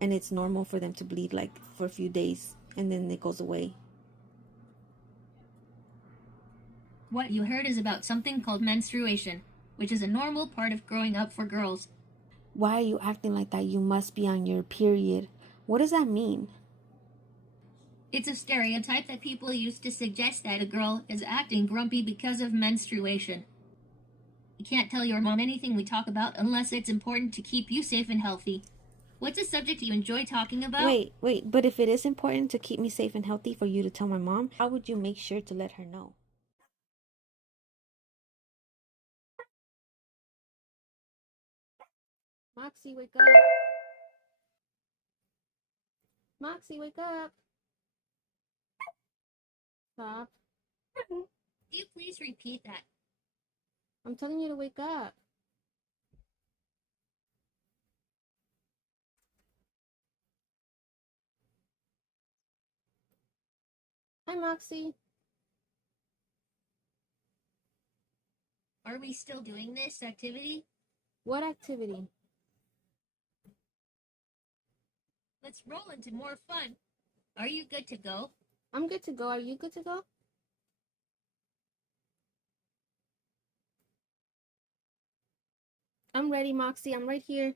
and it's normal for them to bleed like for a few days and then it goes away. What you heard is about something called menstruation, which is a normal part of growing up for girls. Why are you acting like that? You must be on your period. What does that mean? It's a stereotype that people use to suggest that a girl is acting grumpy because of menstruation. You can't tell your mom anything we talk about unless it's important to keep you safe and healthy. What's a subject you enjoy talking about? Wait, but if it is important to keep me safe and healthy for you to tell my mom, how would you make sure to let her know? Moxie, wake up. Moxie, wake up. Stop. Can you please repeat that? I'm telling you to wake up. Hi, Moxie. Are we still doing this activity? What activity? Let's roll into more fun. Are you good to go? I'm good to go. Are you good to go? I'm ready, Moxie. I'm right here.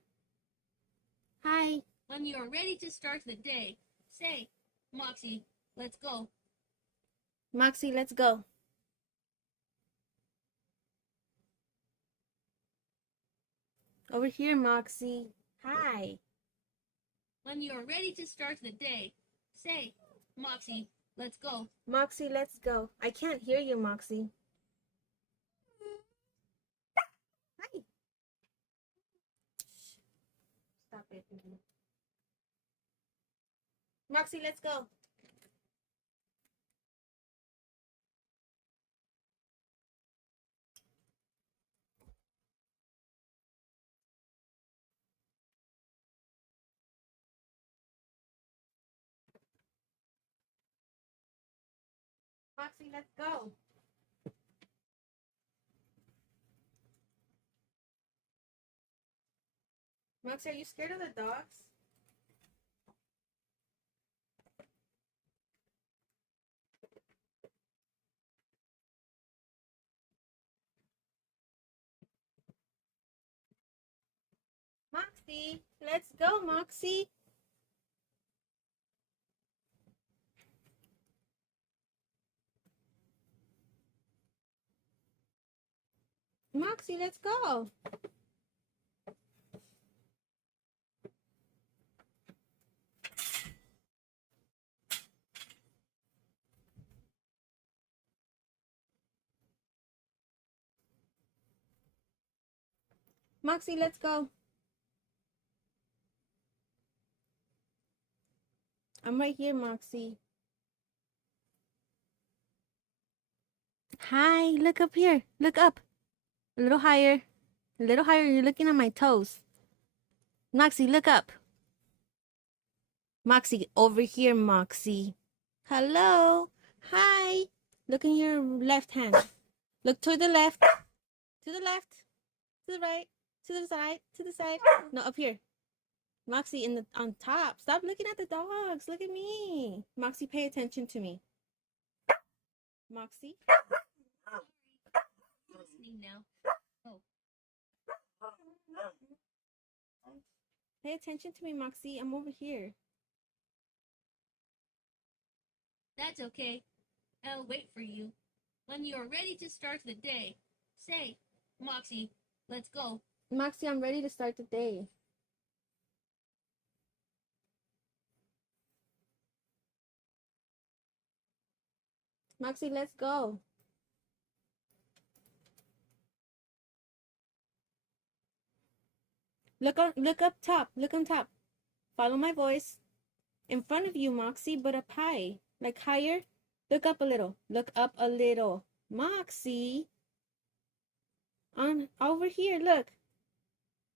Hi. When you are ready to start the day, say, Moxie, let's go. Moxie, let's go. Over here, Moxie. Hi. When you are ready to start the day, say, Moxie, let's go. Moxie, let's go. I can't hear you, Moxie. Hi. Stop it. Moxie, let's go. Moxie, let's go. Moxie, are you scared of the dogs? Moxie, let's go, Moxie. Moxie, let's go. Moxie, let's go. I'm right here, Moxie. Hi, look up here. Look up. A little higher. A little higher. You're looking at my toes. Moxie, look up. Moxie, over here, Moxie. Hello. Hi. Look in your left hand. Look to the left. To the left. To the right. To the side. To the side. No, up here. Moxie, in the on top. Stop looking at the dogs. Look at me. Moxie, pay attention to me. Moxie. Listening now. Oh. Pay attention to me, Moxie. I'm over here. That's okay. I'll wait for you. When you are ready to start the day, say, Moxie, let's go. Moxie, I'm ready to start the day. Moxie, let's go. Look up top. Look on top. Follow my voice. In front of you, Moxie, but up high. Like higher. Look up a little. Look up a little. Moxie. On over here, look.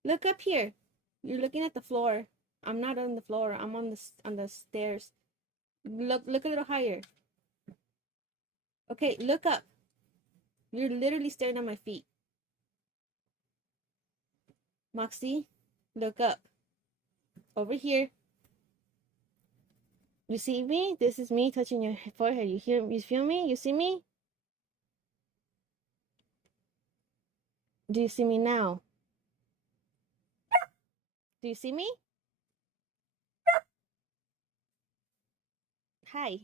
Look up here. You're looking at the floor. I'm not on the floor. I'm on the stairs. Look a little higher. Okay, look up. You're literally staring at my feet. Moxie, look up. Over here. You see me? This is me touching your forehead. You hear? You feel me? You see me? Do you see me now? Do you see me? Hi.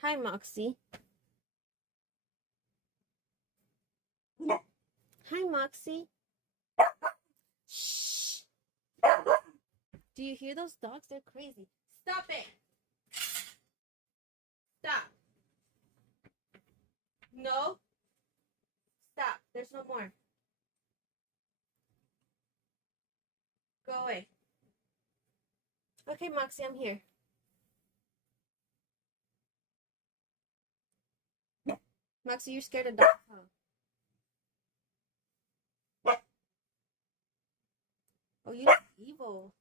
Hi, Moxie. Hi, Moxie. Shh. Do you hear those dogs? They're crazy. Stop it. Stop. No. Stop. There's no more. Go away. Okay, Moxie, I'm here. Moxie, you're scared of dogs, huh? Oh, you look evil.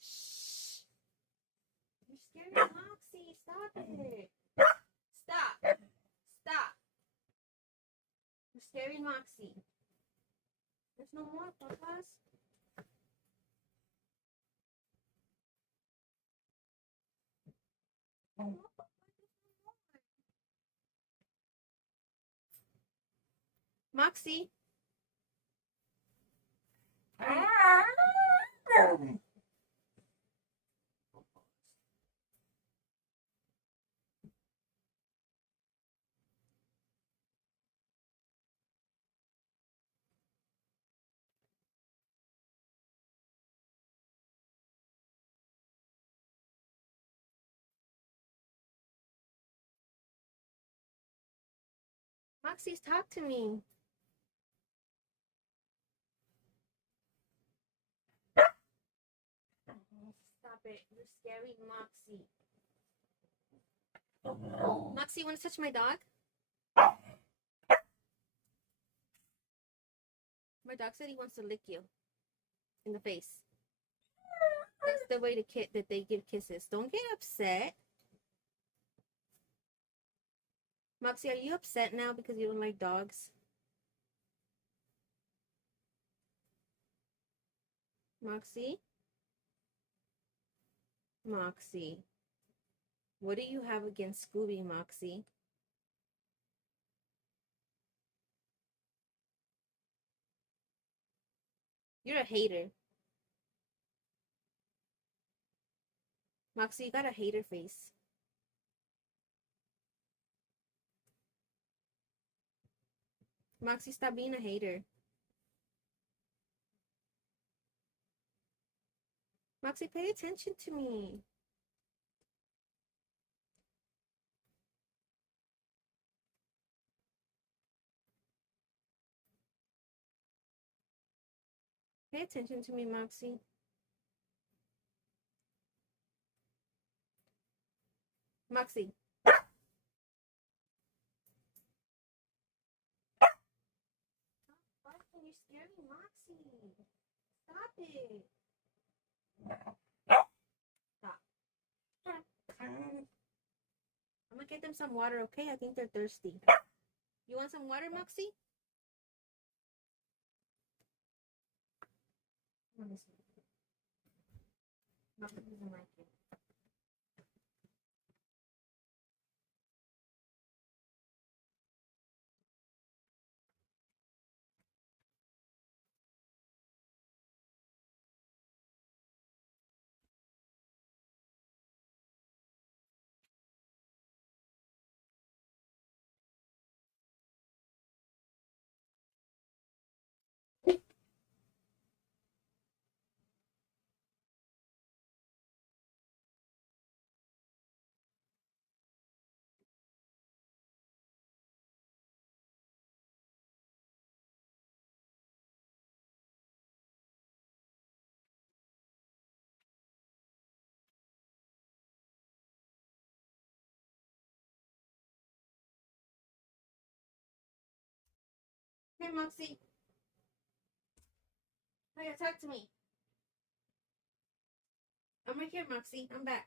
Shh. You're scared of Moxie. Stop it. Stop. Stop. You're scaring Moxie. There's no more, Papas. Moxie. Moxie's talk to me. Stop it. You're scaring Moxie. Moxie, you want to touch my dog? My dog said he wants to lick you in the face. That's the way that they give kisses. Don't get upset. Moxie, are you upset now because you don't like dogs? Moxie? Moxie. What do you have against Scooby, Moxie? You're a hater. Moxie, you got a hater face. Moxie, stop being a hater. Moxie, pay attention to me. Pay attention to me, Moxie. Moxie. Stop barking. You're scaring Moxie. Stop it. Stop. I'm gonna get them some water, okay? I think they're thirsty. You want some water, Moxie? Let me see. Moxie doesn't like it. Here, Moxie. Hiya, talk to me. I'm right here, Moxie. I'm back.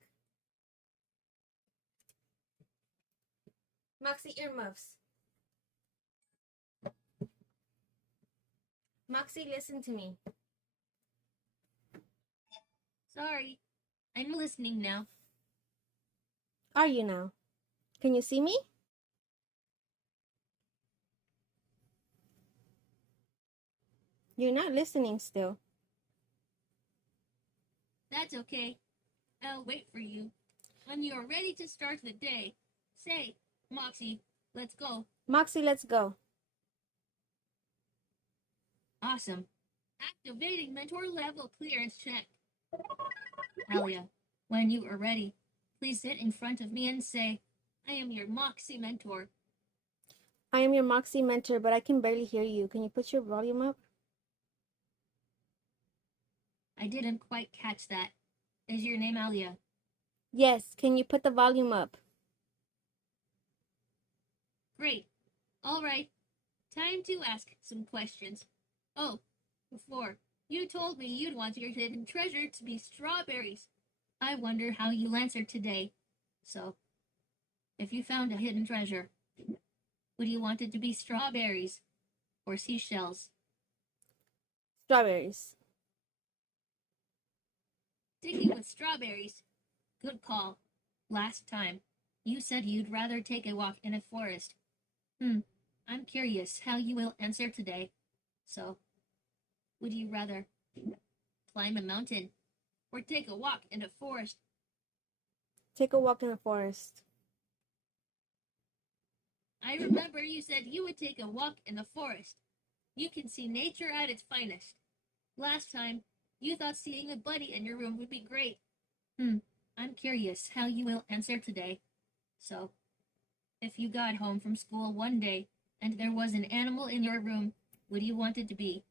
Moxie, earmuffs. Moxie, listen to me. Sorry, I'm listening now. Are you now? Can you see me? You're not listening still. That's okay. I'll wait for you. When you're ready to start the day, say, Moxie, let's go. Moxie, let's go. Awesome. Activating mentor level clearance check. Alia, when you are ready, please sit in front of me and say, I am your Moxie mentor. I am your Moxie mentor, but I can barely hear you. Can you put your volume up? I didn't quite catch that. Is your name Alia? Yes, can you put the volume up? Great. All right. Time to ask some questions. Oh, before, you told me you'd want your hidden treasure to be strawberries. I wonder how you'll answer today. So, if you found a hidden treasure, would you want it to be strawberries or seashells? Strawberries. Sticking with strawberries. Good call. Last time, you said you'd rather take a walk in a forest. I'm curious how you will answer today. So, would you rather climb a mountain or take a walk in a forest? Take a walk in the forest. I remember you said you would take a walk in the forest. You can see nature at its finest. Last time, you thought seeing a bunny in your room would be great. I'm curious how you will answer today. So, if you got home from school one day and there was an animal in your room, would you want it to be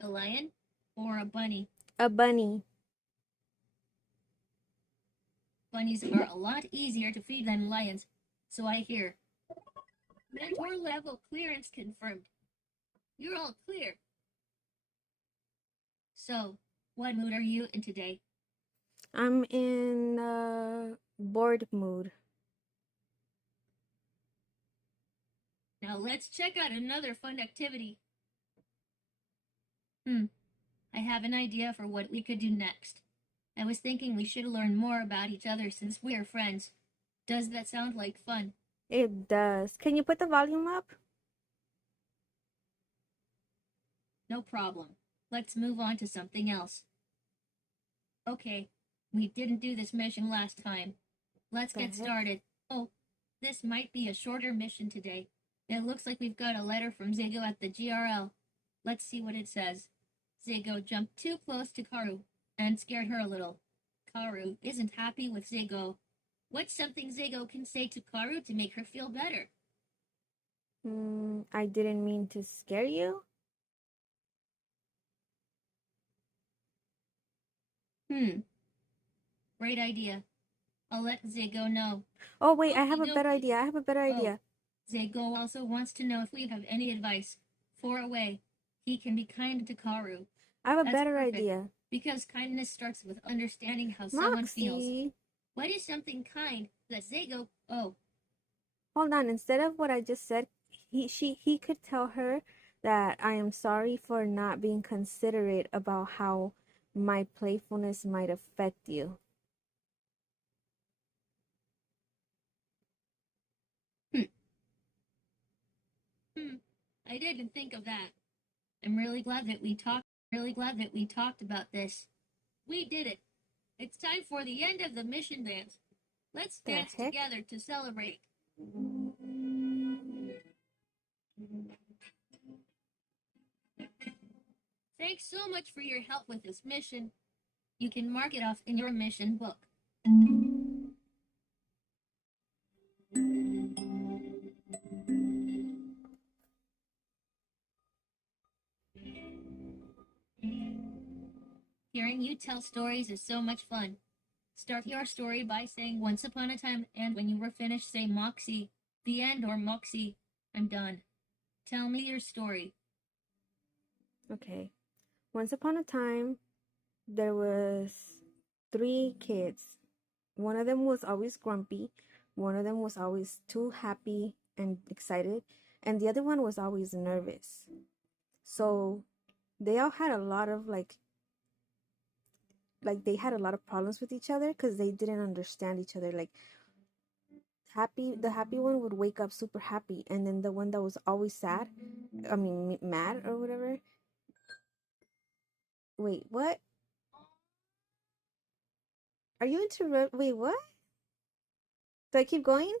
a lion or a bunny? A bunny. Bunnies are a lot easier to feed than lions, so I hear. Mentor level clearance confirmed. You're all clear. So, what mood are you in today? I'm in bored mood. Now let's check out another fun activity. I have an idea for what we could do next. I was thinking we should learn more about each other since we're friends. Does that sound like fun? It does. Can you put the volume up? No problem. Let's move on to something else. Okay, we didn't do this mission last time. Let's get started. Oh, this might be a shorter mission today. It looks like we've got a letter from Zigo at the GRL. Let's see what it says. Zigo jumped too close to Karu and scared her a little. Karu isn't happy with Zigo. What's something Zigo can say to Karu to make her feel better? I didn't mean to scare you. Great idea. I'll let Zigo know. Oh, wait, I have a better idea. I have a better idea. Zigo also wants to know if we have any advice for a way he can be kind to Karu. I have a better idea. Because kindness starts with understanding how someone feels. Moxie. What is something kind that Zigo... Oh. Hold on. Instead of what I just said, he could tell her that I am sorry for not being considerate about how my playfulness might affect you. I didn't think of that. I'm really glad that we talked about this. We did it. It's time for the end of the mission dance. Let's dance together to celebrate. Thanks so much for your help with this mission. You can mark it off in your mission book. Hearing you tell stories is so much fun. Start your story by saying once upon a time, and when you were finished, say Moxie, the end, or Moxie, I'm done. Tell me your story. Okay. Once upon a time, there was 3 kids. One of them was always grumpy. One of them was always too happy and excited. And the other one was always nervous. So they all had a lot of like they had a lot of problems with each other because they didn't understand each other. Like the happy one would wake up super happy, and then the one that was always sad, I mean mad or whatever. Wait, what? Are you interrupt? Wait, what? Do I keep going?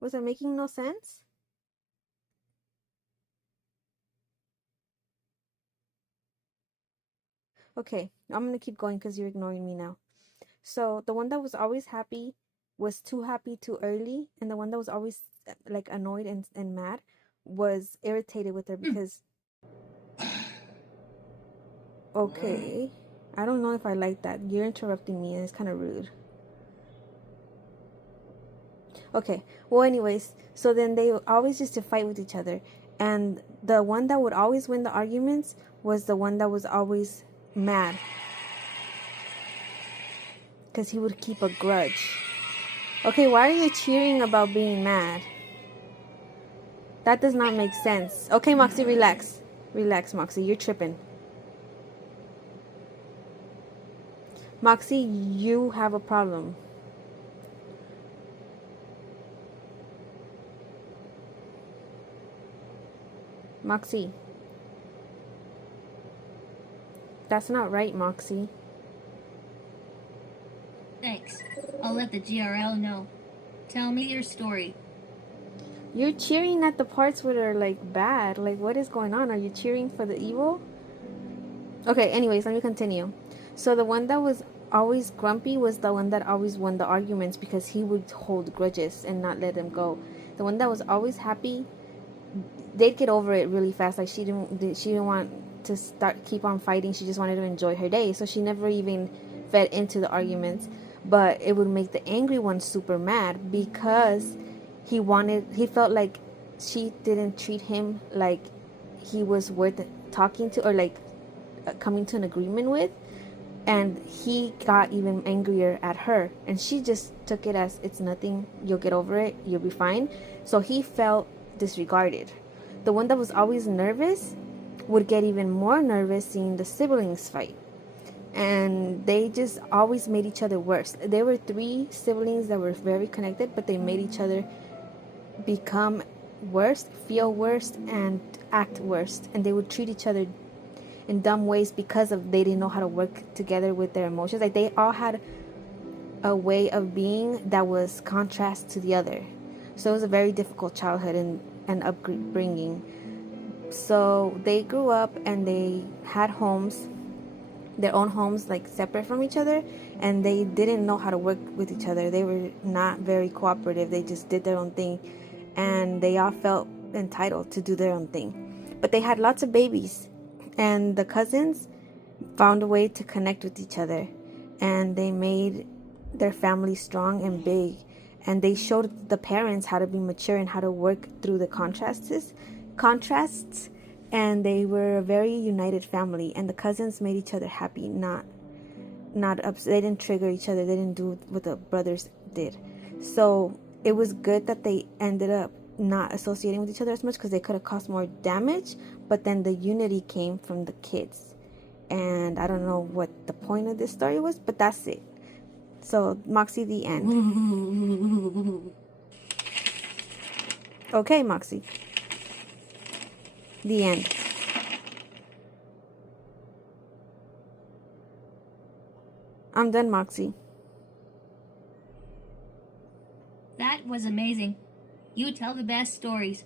Was I making no sense? Okay, I'm gonna keep going because you're ignoring me now. So the one that was always happy was too happy too early, and the one that was always like annoyed and mad was irritated with her because okay, I don't know if I like that. You're interrupting me and it's kind of rude. Okay, well, anyways, so then they always used to fight with each other, and the one that would always win the arguments was the one that was always mad because he would keep a grudge. Okay, why are you cheering about being mad? That does not make sense. Okay, Moxie, relax. Relax, Moxie. You're tripping. Moxie, you have a problem. Moxie, that's not right, Moxie. Thanks. I'll let the GRL know. Tell me your story. You're cheering at the parts where they're like bad. Like, what is going on? Are you cheering for the evil? Okay, anyways, let me continue. So the one that was always grumpy was the one that always won the arguments because he would hold grudges and not let them go. The one that was always happy, they'd get over it really fast. Like she didn't want to keep on fighting. She just wanted to enjoy her day. So she never even fed into the arguments. But it would make the angry one super mad because he felt like she didn't treat him like he was worth talking to or like coming to an agreement with, and he got even angrier at her, and she just took it as it's nothing, you'll get over it, you'll be fine. So he felt disregarded. The one that was always nervous would get even more nervous seeing the siblings fight, and they just always made each other worse. There were three siblings that were very connected, but they made each other become worse, feel worse, and act worse, and they would treat each other in dumb ways because of they didn't know how to work together with their emotions. Like they all had a way of being that was contrast to the other. So it was a very difficult childhood and upbringing. So they grew up and they had homes, their own homes, like separate from each other, and they didn't know how to work with each other. They were not very cooperative. They just did their own thing, and they all felt entitled to do their own thing. But they had lots of babies, and the cousins found a way to connect with each other, and they made their family strong and big, and they showed the parents how to be mature and how to work through the contrasts, and they were a very united family, and the cousins made each other happy, not upset. They didn't trigger each other. They didn't do what the brothers did. So it was good that they ended up not associating with each other as much because they could have caused more damage, but then the unity came from the kids. And I don't know what the point of this story was, but that's it. So Moxie, the end. Okay, Moxie, the end. I'm done, Moxie. That was amazing. You tell the best stories.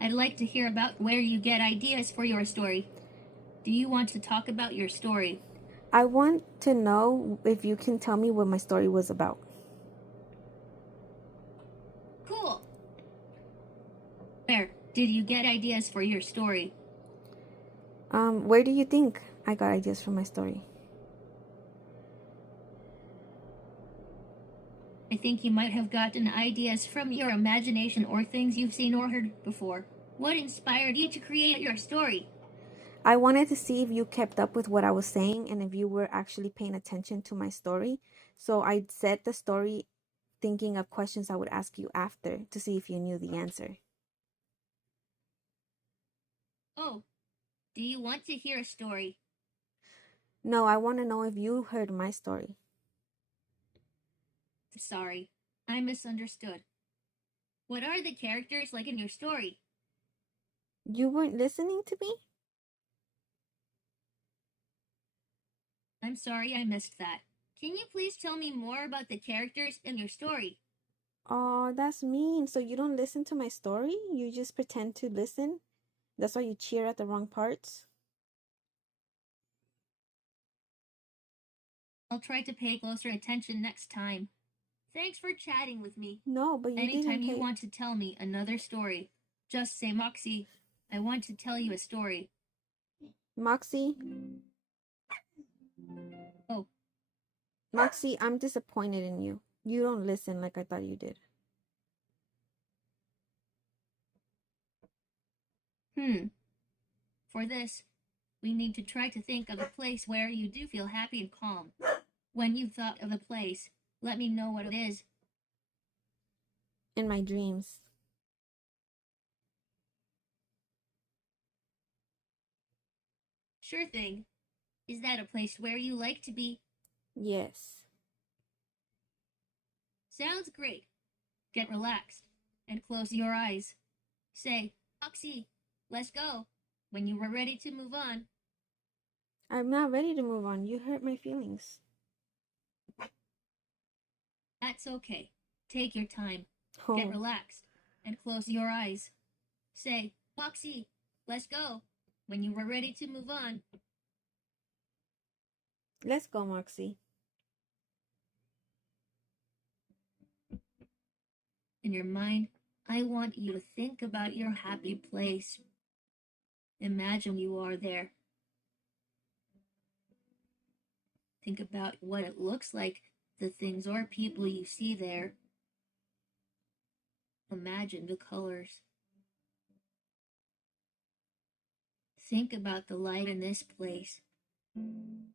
I'd like to hear about where you get ideas for your story. Do you want to talk about your story? I want to know if you can tell me what my story was about. Cool. Where did you get ideas for your story? Where do you think I got ideas for my story? I think you might have gotten ideas from your imagination or things you've seen or heard before. What inspired you to create your story? I wanted to see if you kept up with what I was saying and if you were actually paying attention to my story. So I set the story thinking of questions I would ask you after to see if you knew the answer. Oh, do you want to hear a story? No, I want to know if you heard my story. Sorry, I misunderstood. What are the characters like in your story? You weren't listening to me? I'm sorry I missed that. Can you please tell me more about the characters in your story? Oh, that's mean. So you don't listen to my story? You just pretend to listen? That's why you cheer at the wrong parts? I'll try to pay closer attention next time. Thanks for chatting with me. No, but you Anytime didn't you pay. want to tell me another story, just say, Moxie, I want to tell you a story. Moxie? Oh, Moxie, I'm disappointed in you. You don't listen like I thought you did. For this, we need to try to think of a place where you do feel happy and calm. When you've thought of a place, let me know what it is. In my dreams. Sure thing. Is that a place where you like to be? Yes. Sounds great. Get relaxed and close your eyes. Say, Moxie, let's go. When you are ready to move on. I'm not ready to move on. You hurt my feelings. That's okay. Take your time. Oh. Get relaxed and close your eyes. Say, Moxie, let's go. When you are ready to move on. Let's go, Moxie. In your mind, I want you to think about your happy place. Imagine you are there. Think about what it looks like, the things or people you see there. Imagine the colors. Think about the light in this place.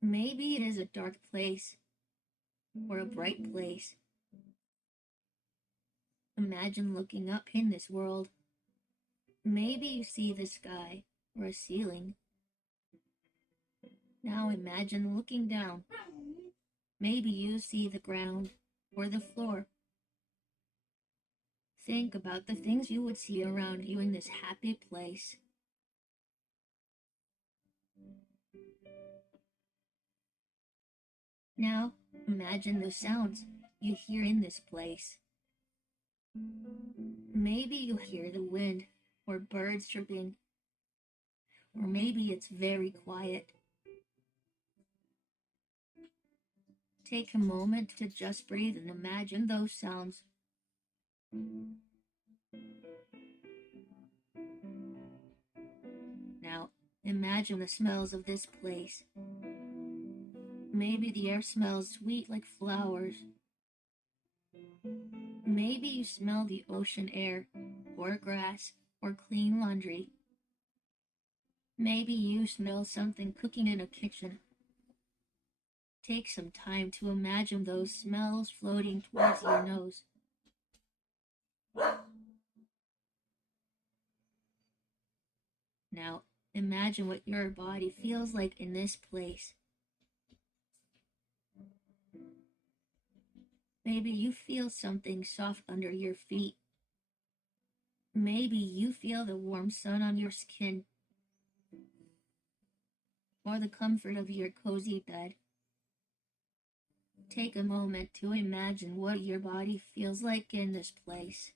Maybe it is a dark place or a bright place. Imagine looking up in this world. Maybe you see the sky or a ceiling. Now imagine looking down. Maybe you see the ground or the floor. Think about the things you would see around you in this happy place. Now imagine the sounds you hear in this place. Maybe you hear the wind or birds chirping, or maybe it's very quiet. Take a moment to just breathe and imagine those sounds. Now, imagine the smells of this place. Maybe the air smells sweet like flowers. Maybe you smell the ocean air, or grass, or clean laundry. Maybe you smell something cooking in a kitchen. Take some time to imagine those smells floating towards your nose. Now, imagine what your body feels like in this place. Maybe you feel something soft under your feet. Maybe you feel the warm sun on your skin, or the comfort of your cozy bed. Take a moment to imagine what your body feels like in this place.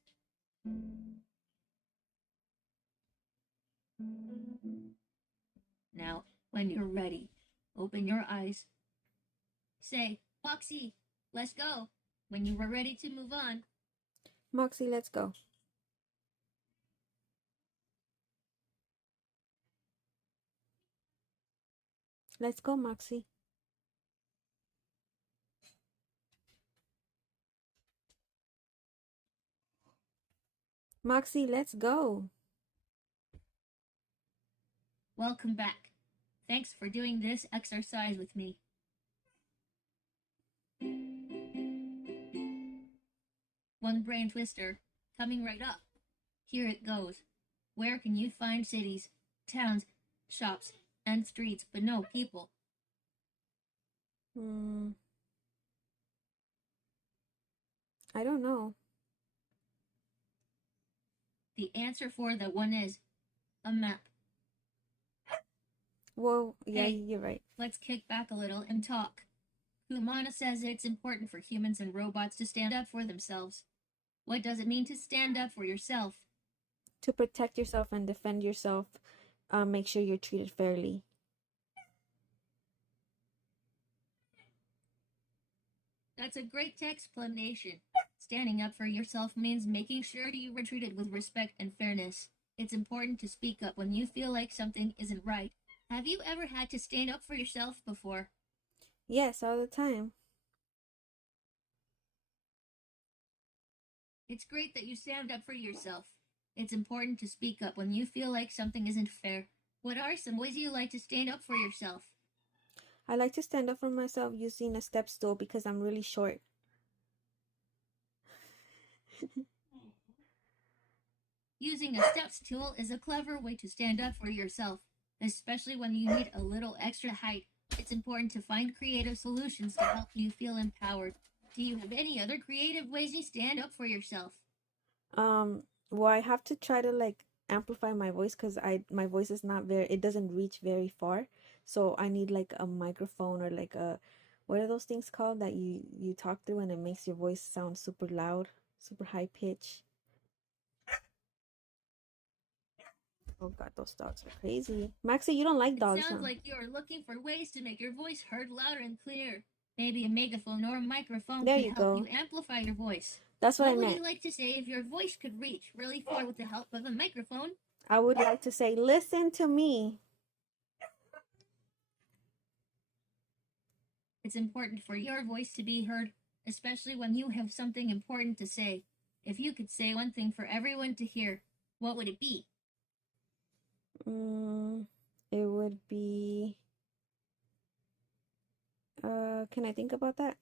Now, when you're ready, open your eyes. Say, Moxie, let's go. When you are ready to move on. Moxie, let's go. Let's go, Moxie. Moxie, let's go. Welcome back. Thanks for doing this exercise with me. One brain twister, coming right up. Here it goes. Where can you find cities towns, shops, and streets, but no people. I don't know. The answer for that one is a map. Well, yeah, Hey, you're right. let's kick back a little and talk. Kumana says it's important for humans and robots to stand up for themselves. What does it mean to stand up for yourself? To protect yourself and defend yourself, make sure you're treated fairly. That's a great explanation. Standing up for yourself means making sure you are treated with respect and fairness. It's important to speak up when you feel like something isn't right. Have you ever had to stand up for yourself before? Yes, all the time. It's great that you stand up for yourself. It's important to speak up when you feel like something isn't fair. What are some ways you like to stand up for yourself? I like to stand up for myself using a step stool because I'm really short. Using a step stool is a clever way to stand up for yourself, especially when you need a little extra height. It's important to find creative solutions to help you feel empowered. Do you have any other creative ways you stand up for yourself? Well, I have to try to like amplify my voice because my voice is not very, it doesn't reach very far. So I need like a microphone or like a, what are those things called that you talk through and it makes your voice sound super loud, super high pitch. Oh God, those dogs are crazy. Maxie, you don't like It dogs, sounds huh? like you're looking for ways to make your voice heard louder and clear. Maybe a megaphone or a microphone There could you help you go. amplify your voice. That's what I What would you meant. like to say if your voice could reach really far with the help of a microphone? I would like to say, listen to me. It's important for your voice to be heard, especially when you have something important to say. If you could say one thing for everyone to hear, what would it be? It would be, can I think about that?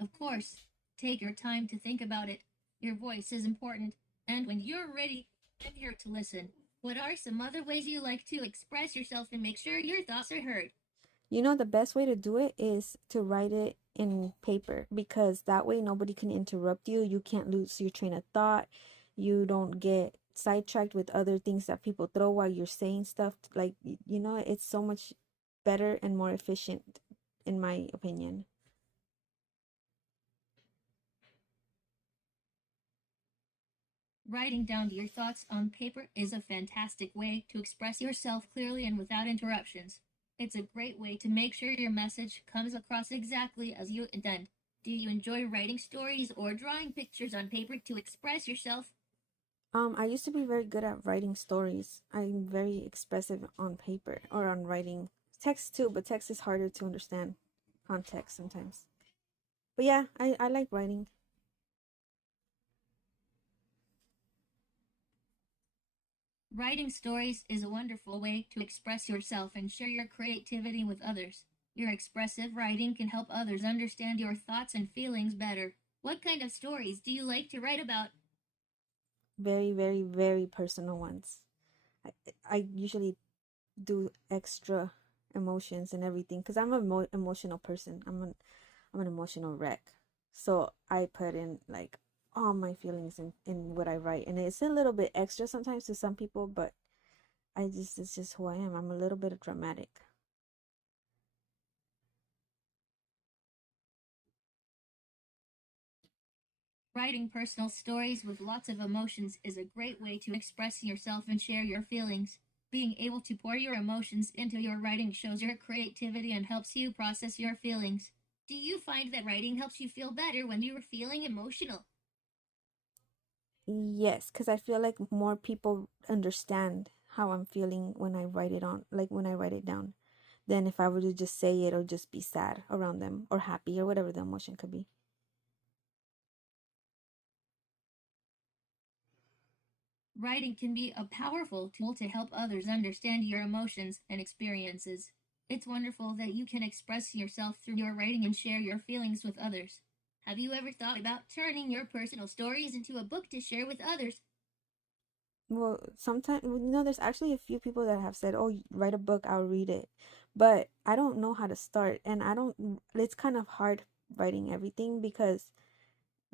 Of course, take your time to think about it. Your voice is important, and when you're ready, I'm here to listen. What are some other ways you like to express yourself and make sure your thoughts are heard? You know, the best way to do it is to write it in paper because that way nobody can interrupt you. You can't lose your train of thought. You don't get sidetracked with other things that people throw while you're saying stuff. Like, you know, it's so much better and more efficient, in my opinion. Writing down your thoughts on paper is a fantastic way to express yourself clearly and without interruptions. It's a great way to make sure your message comes across exactly as you intend. Do you enjoy writing stories or drawing pictures on paper to express yourself? I used to be very good at writing stories. I'm very expressive on paper or on writing text too, but text is harder to understand context sometimes. But yeah, I like writing. Writing stories is a wonderful way to express yourself and share your creativity with others. Your expressive writing can help others understand your thoughts and feelings better. What kind of stories do you like to write about? Very, very, very personal ones. I, I usually do extra emotions and everything because I'm an emotional person. I'm an emotional wreck. So I put in like all my feelings in what I write. And it's a little bit extra sometimes to some people, but it's just who I am. I'm a little bit dramatic. Writing personal stories with lots of emotions is a great way to express yourself and share your feelings. Being able to pour your emotions into your writing shows your creativity and helps you process your feelings. Do you find that writing helps you feel better when you are feeling emotional? Yes, because I feel like more people understand how I'm feeling when I write it on, like when I write it down, than if I were to just say it or just be sad around them or happy or whatever the emotion could be. Writing can be a powerful tool to help others understand your emotions and experiences. It's wonderful that you can express yourself through your writing and share your feelings with others. Have you ever thought about turning your personal stories into a book to share with others? Well, sometimes, there's actually a few people that have said, "Oh, write a book, I'll read it." But I don't know how to start, and it's kind of hard writing everything because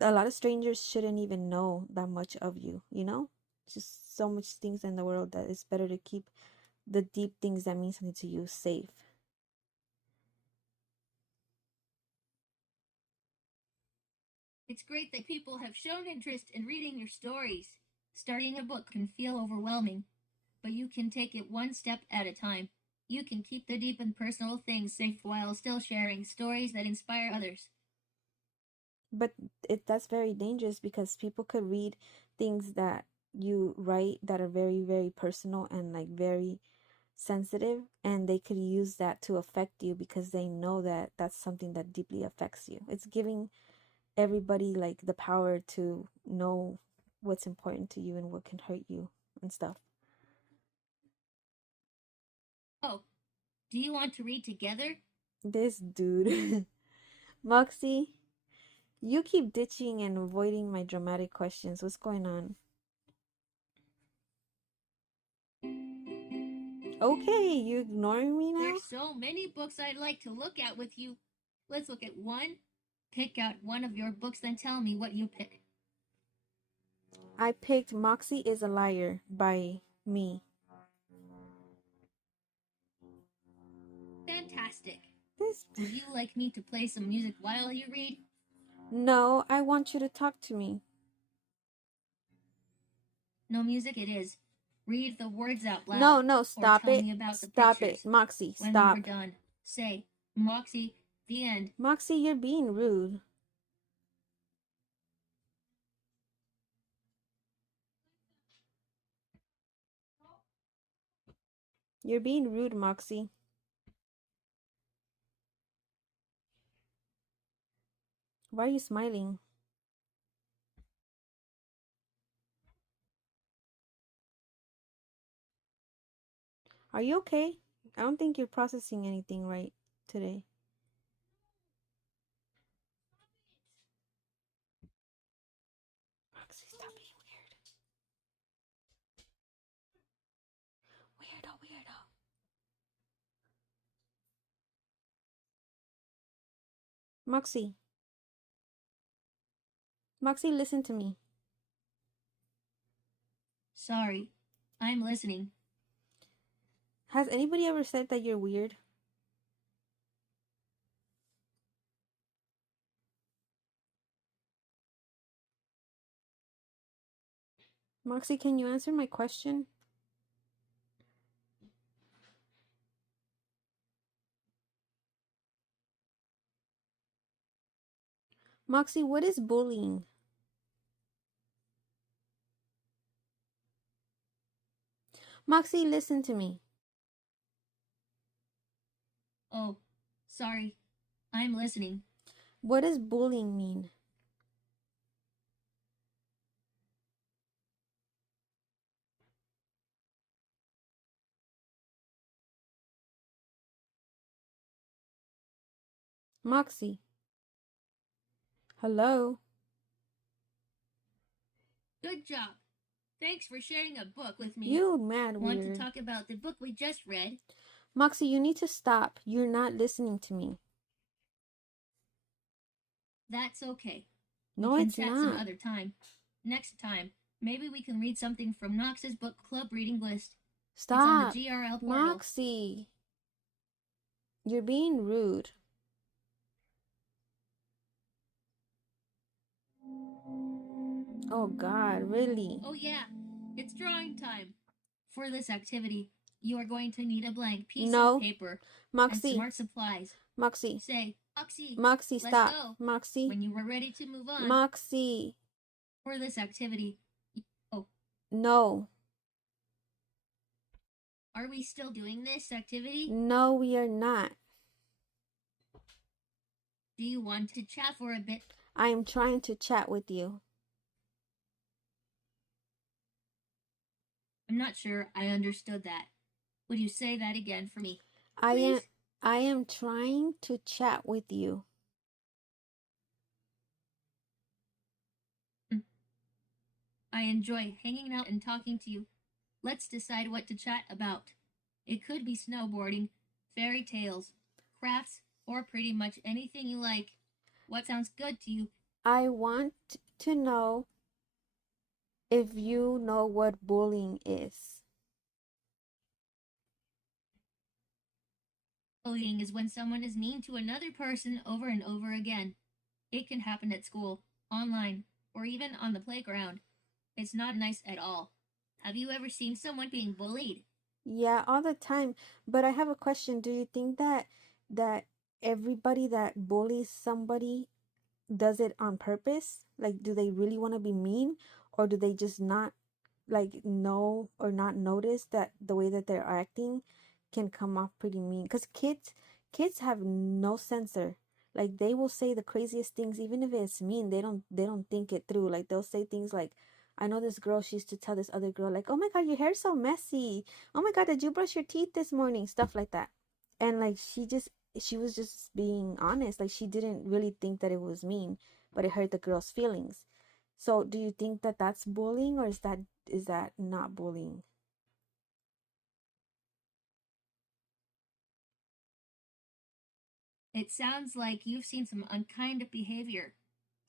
a lot of strangers shouldn't even know that much of you, you know? Just so much things in the world that it's better to keep the deep things that mean something to you safe. It's great that people have shown interest in reading your stories. Starting a book can feel overwhelming, but you can take it one step at a time. You can keep the deep and personal things safe while still sharing stories that inspire others. But that's very dangerous because people could read things that you write that are very, very personal and like very sensitive, and they could use that to affect you because they know that that's something that deeply affects you. It's giving everybody like the power to know what's important to you and what can hurt you and stuff. Oh, do you want to read together? This dude. Moxie, you keep ditching and avoiding my dramatic questions. What's going on? Okay, you ignoring me now? There's so many books I'd like to look at with you. Let's look at one. Pick out one of your books, then tell me what you pick. I picked Moxie is a Liar by me. Fantastic. This Would you like me to play some music while you read? No, I want you to talk to me. No music it is. Read the words out loud. No, stop or tell it. me about the Stop pictures. it. Moxie, When stop. we're done, say, Moxie, the end. Moxie, you're being rude. You're being rude, Moxie. Why are you smiling? Are you okay? I don't think you're processing anything right today. Moxie, stop being weird. Weirdo, weirdo. Moxie. Moxie, listen to me. Sorry, I'm listening. Has anybody ever said that you're weird? Moxie, can you answer my question? Moxie, what is bullying? Moxie, listen to me. Oh, sorry, I'm listening. What does bullying mean? Moxie. Hello? Good job. Thanks for sharing a book with me. You mad Want to weird. talk about the book we just read? Moxie, you need to stop. You're not listening to me. That's okay. No, We can it's chat not. some other time. Next time, maybe we can read something from Knox's book club reading list. Stop. It's on the GRL portal. Moxie. You're being rude. Oh God, really? Oh yeah, it's drawing time. For this activity, you are going to need a blank piece of paper Moxie. and smart supplies. Moxie. Say, Moxie. Moxie, stop. Let's go. Moxie. When you are ready to move on. Moxie. For this activity. Oh. No. Are we still doing this activity? No, we are not. Do you want to chat for a bit? I am trying to chat with you. I'm not sure I understood that. Would you say that again for me? I am trying to chat with you. I enjoy hanging out and talking to you. Let's decide what to chat about. It could be snowboarding, fairy tales, crafts, or pretty much anything you like. What sounds good to you? I want to know if you know what bullying is. Bullying is when someone is mean to another person over and over again. It can happen at school, online, or even on the playground. It's not nice at all. Have you ever seen someone being bullied? Yeah, all the time. But I have a question. Do you think that everybody that bullies somebody does it on purpose? Like, do they really want to be mean, or do they just not like know or not notice that the way that they're acting can come off pretty mean? Because kids have no censor. Like, they will say the craziest things, even if it's mean. They don't think it through. Like, they'll say things like, I know this girl, she used to tell this other girl, like, oh my god, your hair's so messy, oh my god, did you brush your teeth this morning, stuff like that. And like, she was just being honest. Like, she didn't really think that it was mean, but it hurt the girl's feelings. So do you think that that's bullying, or is that not bullying? It sounds like you've seen some unkind behavior.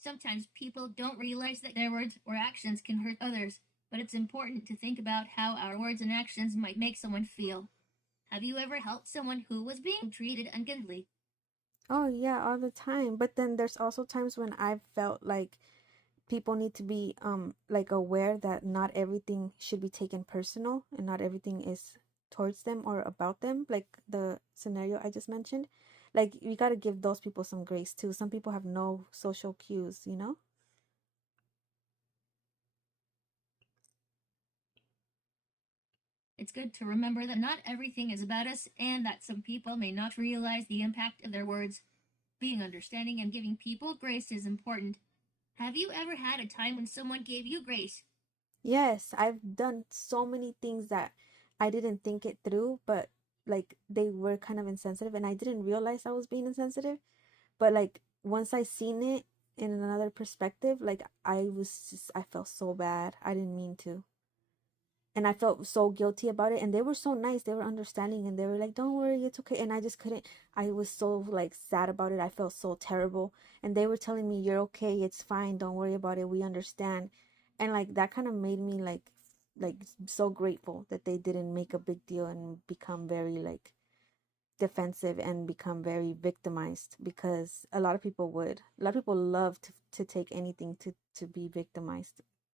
Sometimes people don't realize that their words or actions can hurt others, but it's important to think about how our words and actions might make someone feel. Have you ever helped someone who was being treated unkindly? Oh yeah, all the time. But then there's also times when I've felt like people need to be like aware that not everything should be taken personal, and not everything is towards them or about them, like the scenario I just mentioned. Like, we got to give those people some grace too. Some people have no social cues. It's good to remember that not everything is about us and that some people may not realize the impact of their words. Being understanding and giving people grace is important. Have you ever had a time when someone gave you grace? Yes, I've done so many things that I didn't think it through, but like, they were kind of insensitive, and I didn't realize I was being insensitive. But like, once I seen it in another perspective, like, I felt so bad. I didn't mean to. And I felt so guilty about it. And they were so nice. They were understanding, and they were like, don't worry, it's okay. And I just couldn't. I was so like sad about it. I felt so terrible. And they were telling me, you're okay, it's fine, don't worry about it, we understand. And like, that kind of made me like so grateful that they didn't make a big deal and become very like defensive and become very victimized, because a lot of people love to take anything to be victimized.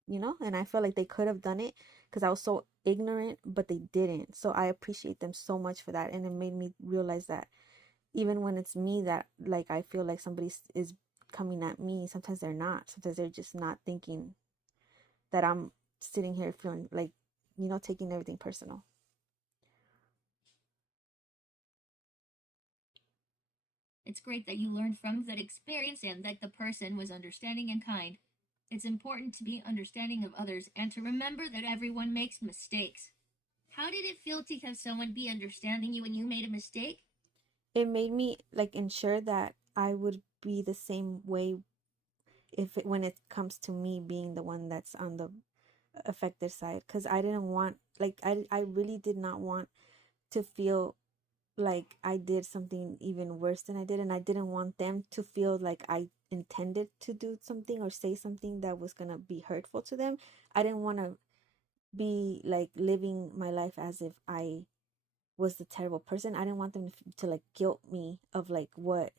And I felt like they could have done it because I was so ignorant, but they didn't. So I appreciate them so much for that, and it made me realize that even when it's me that, like, I feel like somebody is coming at me, sometimes they're not. Sometimes they're just not thinking that I'm sitting here feeling like, taking everything personal. It's great that you learned from that experience and that the person was understanding and kind. It's important to be understanding of others and to remember that everyone makes mistakes. How did it feel to have someone be understanding you when you made a mistake? It made me like ensure that I would be the same way when it comes to me being the one that's on the affected side, because I didn't want, like, I really did not want to feel like I did something even worse than I did, and I didn't want them to feel like I intended to do something or say something that was going to be hurtful to them. I didn't want to be like living my life as if I was the terrible person. I didn't want them to like guilt me of like what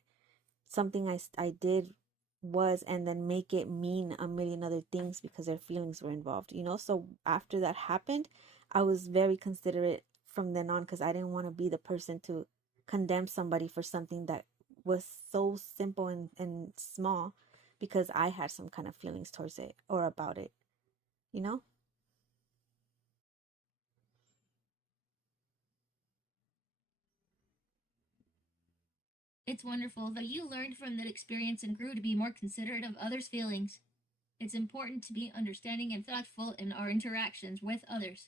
something I did was, and then make it mean a million other things because their feelings were involved. So after that happened, I was very considerate from then on, because I didn't want to be the person to condemn somebody for something that was so simple and small, because I had some kind of feelings towards it or about it you know It's wonderful that you learned from that experience and grew to be more considerate of others' feelings. It's important to be understanding and thoughtful in our interactions with others.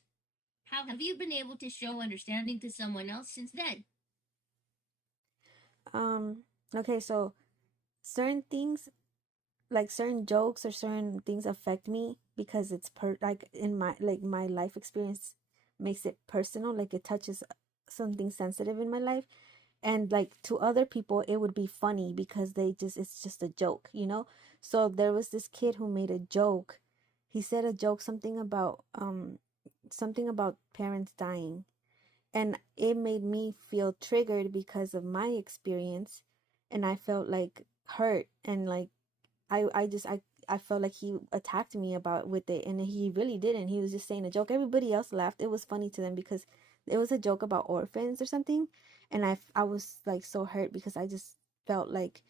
How have you been able to show understanding to someone else since then? okay, so certain things, like certain jokes or certain things affect me because it's like in my life experience makes it personal, like it touches something sensitive in my life. And like to other people it would be funny because it's just a joke, you know. So there was this kid who made a joke. He said a joke, something about parents dying, and it made me feel triggered because of my experience, and I felt like hurt, and like I felt like he attacked me about with it, and he really didn't. He was just saying a joke. Everybody else laughed. It was funny to them because it was a joke about orphans or something, and I was like so hurt because I just felt like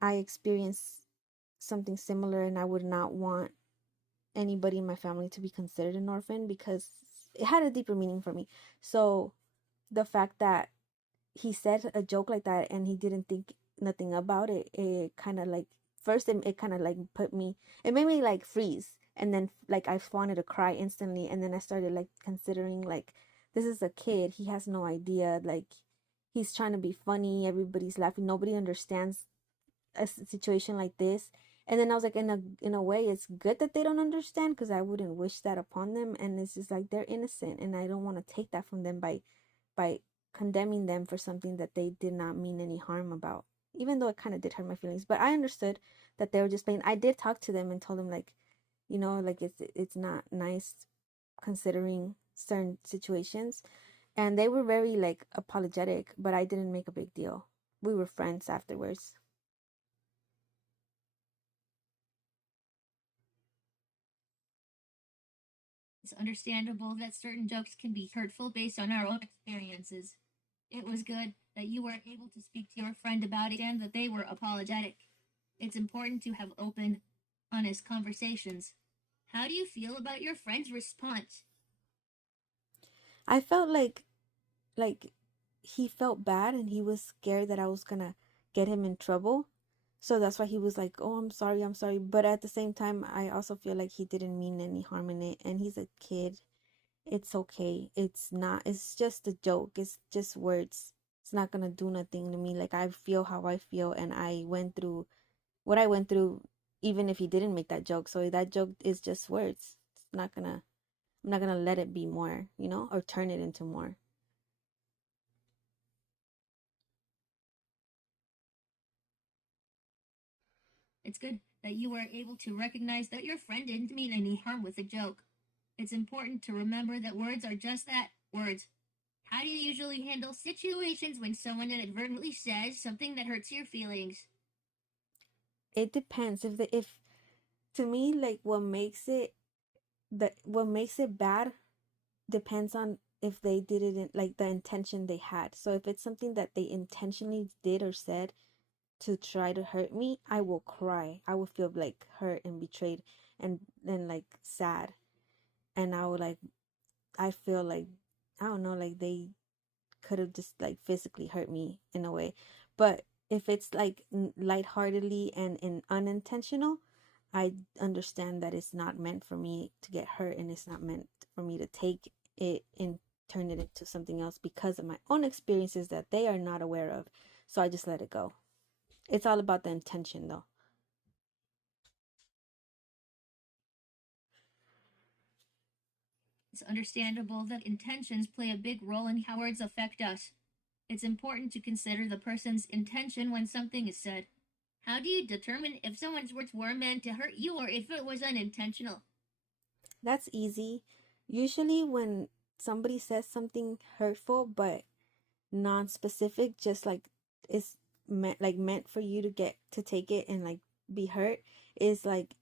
I experienced something similar, and I would not want anybody in my family to be considered an orphan because it had a deeper meaning for me. So the fact that he said a joke like that and he didn't think nothing about it, it kind of like first it kind of like it made me like freeze, and then like I wanted to cry instantly, and then I started like considering like this is a kid, he has no idea, like he's trying to be funny, everybody's laughing, nobody understands a situation like this. And then I was like, in a way it's good that they don't understand because I wouldn't wish that upon them, and it's just like they're innocent and I don't want to take that from them by condemning them for something that they did not mean any harm about, even though it kind of did hurt my feelings. But I understood that they were just playing. I did talk to them and told them like, you know, like it's not nice considering certain situations, and they were very like apologetic, but I didn't make a big deal. We were friends afterwards. It's understandable that certain jokes can be hurtful based on our own experiences. It was good that you were able to speak to your friend about it and that they were apologetic. It's important to have open, honest conversations. How do you feel about your friend's response? I felt like he felt bad and he was scared that I was gonna get him in trouble. So that's why he was like, "Oh, I'm sorry, I'm sorry." But at the same time, I also feel like he didn't mean any harm in it, and he's a kid. It's okay. It's not, it's just a joke. It's just words. It's not gonna do nothing to me. Like I feel how I feel, and I went through what I went through even if he didn't make that joke. So that joke is just words. It's not gonna I'm not gonna let it be more, you know, or turn it into more. It's good that you were able to recognize that your friend didn't mean any harm with the joke. It's important to remember that words are just that, words. How do you usually handle situations when someone inadvertently says something that hurts your feelings? It depends if to me like what makes it bad depends on if they did it in like the intention they had. So if it's something that they intentionally did or said to try to hurt me, I will cry. I will feel like hurt and betrayed and then like sad. And I will like I feel like I don't know, like they could have just like physically hurt me in a way. But if it's like lightheartedly and unintentional, I understand that it's not meant for me to get hurt, and it's not meant for me to take it and turn it into something else because of my own experiences that they are not aware of. So I just let it go. It's all about the intention though. It's understandable that intentions play a big role in how words affect us. It's important to consider the person's intention when something is said. How do you determine if someone's words were meant to hurt you or if it was unintentional? That's easy. Usually when somebody says something hurtful but non-specific, just like it's meant for you to get to take it and like be hurt, is like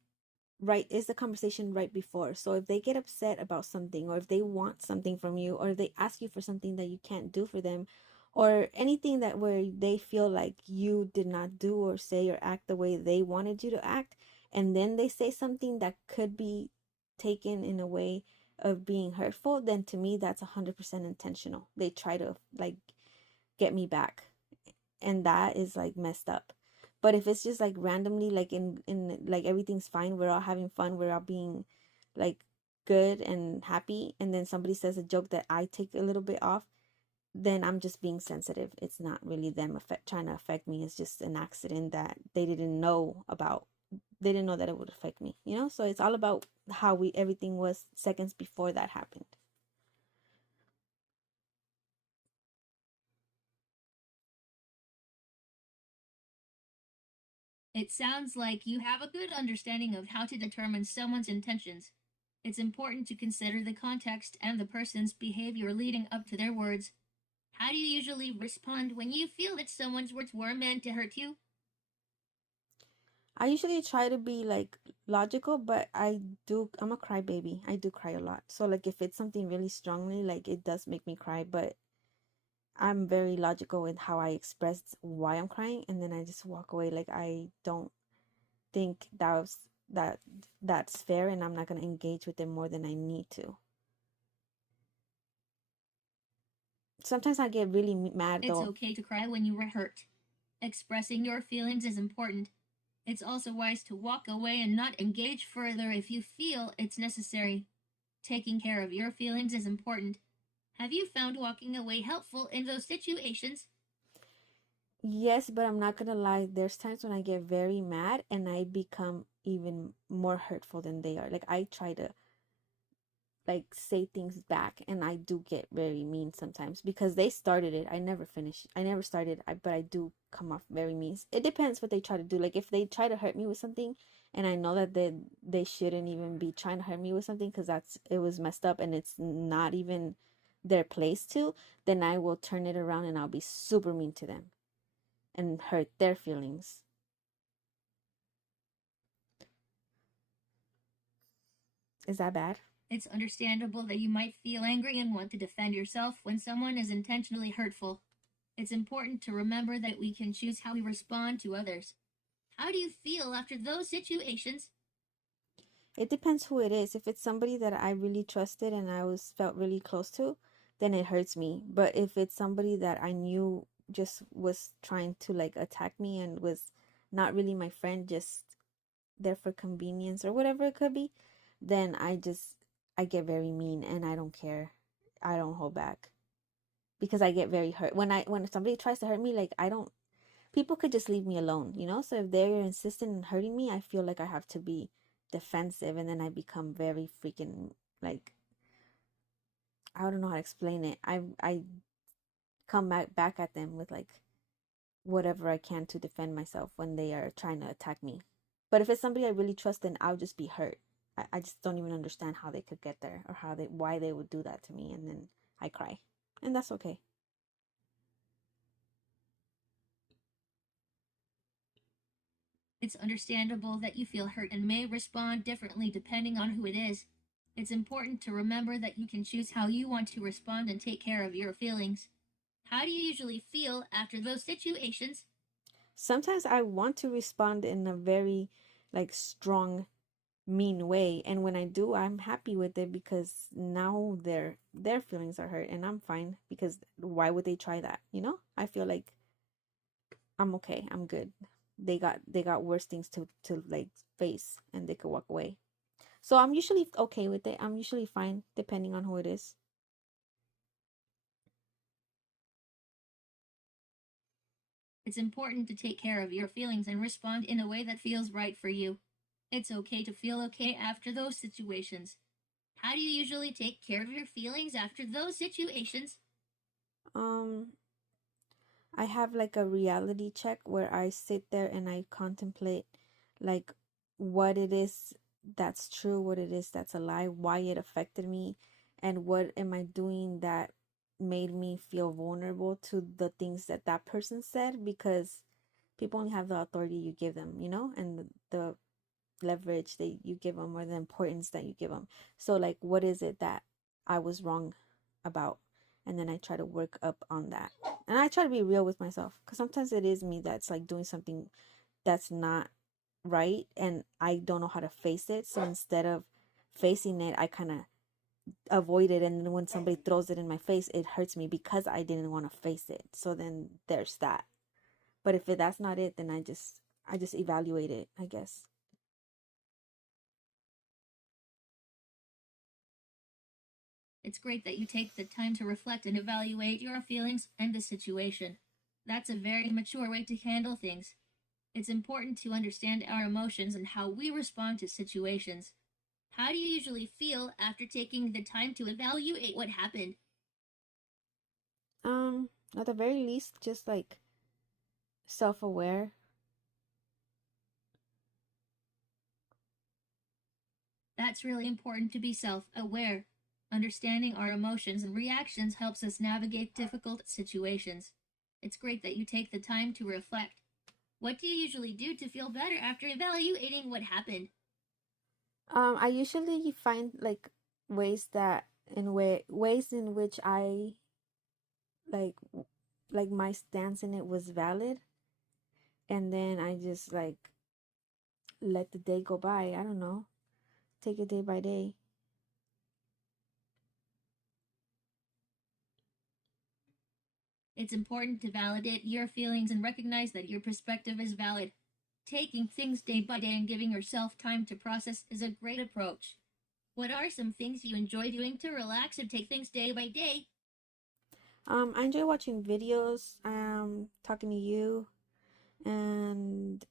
right is the conversation right before. So if they get upset about something, or if they want something from you, or if they ask you for something that you can't do for them, or anything that where they feel like you did not do or say or act the way they wanted you to act, and then they say something that could be taken in a way of being hurtful, then to me that's 100% intentional. They try to like get me back, and that is like messed up. But if it's just like randomly, like in like everything's fine, we're all having fun, we're all being like good and happy, and then somebody says a joke that I take a little bit off, then I'm just being sensitive. It's not really them trying to affect me. It's just an accident that they didn't know about. they didn't know that it would affect me, you know? So it's all about how everything was seconds before that happened. It sounds like you have a good understanding of how to determine someone's intentions. It's important to consider the context and the person's behavior leading up to their words. How do you usually respond when you feel that someone's words were meant to hurt you? I usually try to be like logical, but I'm a crybaby. I do cry a lot. So like if it's something really strongly, like it does make me cry, but I'm very logical with how I express why I'm crying, and then I just walk away. Like I don't think that that's fair, and I'm not gonna engage with them more than I need to. Sometimes I get really mad It's though. okay to cry when you are hurt. Expressing your feelings is important. It's also wise to walk away and not engage further if you feel it's necessary. Taking care of your feelings is important. Have you found walking away helpful in those situations? Yes, but I'm not gonna lie. There's times when I get very mad and I become even more hurtful than they are. Like I try to like say things back, and I do get very mean sometimes because they started it. I never finished. I never started. But I do come off very mean. It depends what they try to do. Like if they try to hurt me with something, and I know that they shouldn't even be trying to hurt me with something because it was messed up and it's not even their place to, then I will turn it around and I'll be super mean to them and hurt their feelings. Is that bad? It's understandable that you might feel angry and want to defend yourself when someone is intentionally hurtful. It's important to remember that we can choose how we respond to others. How do you feel after those situations? It depends who it is. If it's somebody that I really trusted and I was felt really close to, then it hurts me. But if it's somebody that I knew just was trying to like attack me and was not really my friend, just there for convenience or whatever it could be, then I get very mean and I don't care. I don't hold back because I get very hurt. When somebody tries to hurt me, like I don't people could just leave me alone, you know? So if they're insistent in hurting me, I feel like I have to be defensive, and then I become very freaking like I don't know how to explain it. I come back at them with like whatever I can to defend myself when they are trying to attack me. But if it's somebody I really trust, then I'll just be hurt. I just don't even understand how they could get there or why they would do that to me, and then I cry. And that's okay. It's understandable that you feel hurt and may respond differently depending on who it is. It's important to remember that you can choose how you want to respond and take care of your feelings. How do you usually feel after those situations? Sometimes I want to respond in a very like strong mean way, and when I do, I'm happy with it because now their feelings are hurt and I'm fine, because why would they try that, you know? I feel like I'm okay, I'm good. They got worse things to like face, and they could walk away. So I'm usually okay with it. I'm usually fine depending on who it is. It's important to take care of your feelings and respond in a way that feels right for you. It's okay to feel okay after those situations. How do you usually take care of your feelings after those situations? um I have like a reality check where I sit there and I contemplate like what it is that's true, what it is that's a lie, why it affected me, and what am I doing that made me feel vulnerable to the things that that person said, because people only have the authority you give them, you know, and the leverage that you give them or the importance that you give them. So like what is it that I was wrong about, and then I try to work up on that, and I try to be real with myself, because sometimes it is me that's like doing something that's not right and I don't know how to face it. So instead of facing it, I kind of avoid it, and then when somebody throws it in my face, it hurts me because I didn't want to face it. So then there's that. But if that's not it, then I just evaluate it, I guess. It's great that you take the time to reflect and evaluate your feelings and the situation. That's a very mature way to handle things. It's important to understand our emotions and how we respond to situations. How do you usually feel after taking the time to evaluate what happened? At the very least, just like self-aware. That's really important to be self aware. Understanding our emotions and reactions helps us navigate difficult situations. It's great that you take the time to reflect. What do you usually do to feel better after evaluating what happened? I usually find like ways in which I like like my stance in it was valid, and then I just like let the day go by. I don't know. Take it day by day. It's important to validate your feelings and recognize that your perspective is valid. Taking things day by day and giving yourself time to process is a great approach. What are some things you enjoy doing to relax and take things day by day? I enjoy watching videos, talking to you, and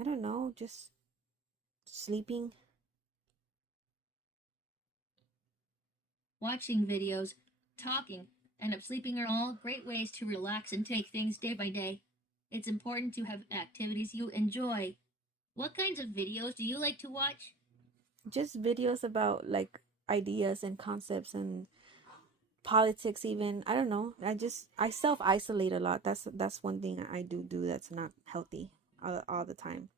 I don't know, just sleeping. Watching videos, talking, and sleeping are all great ways to relax and take things day by day. It's important to have activities you enjoy. What kinds of videos do you like to watch? Just videos about like ideas and concepts and politics even. I don't know. I self-isolate a lot. That's one thing I do that's not healthy all the time.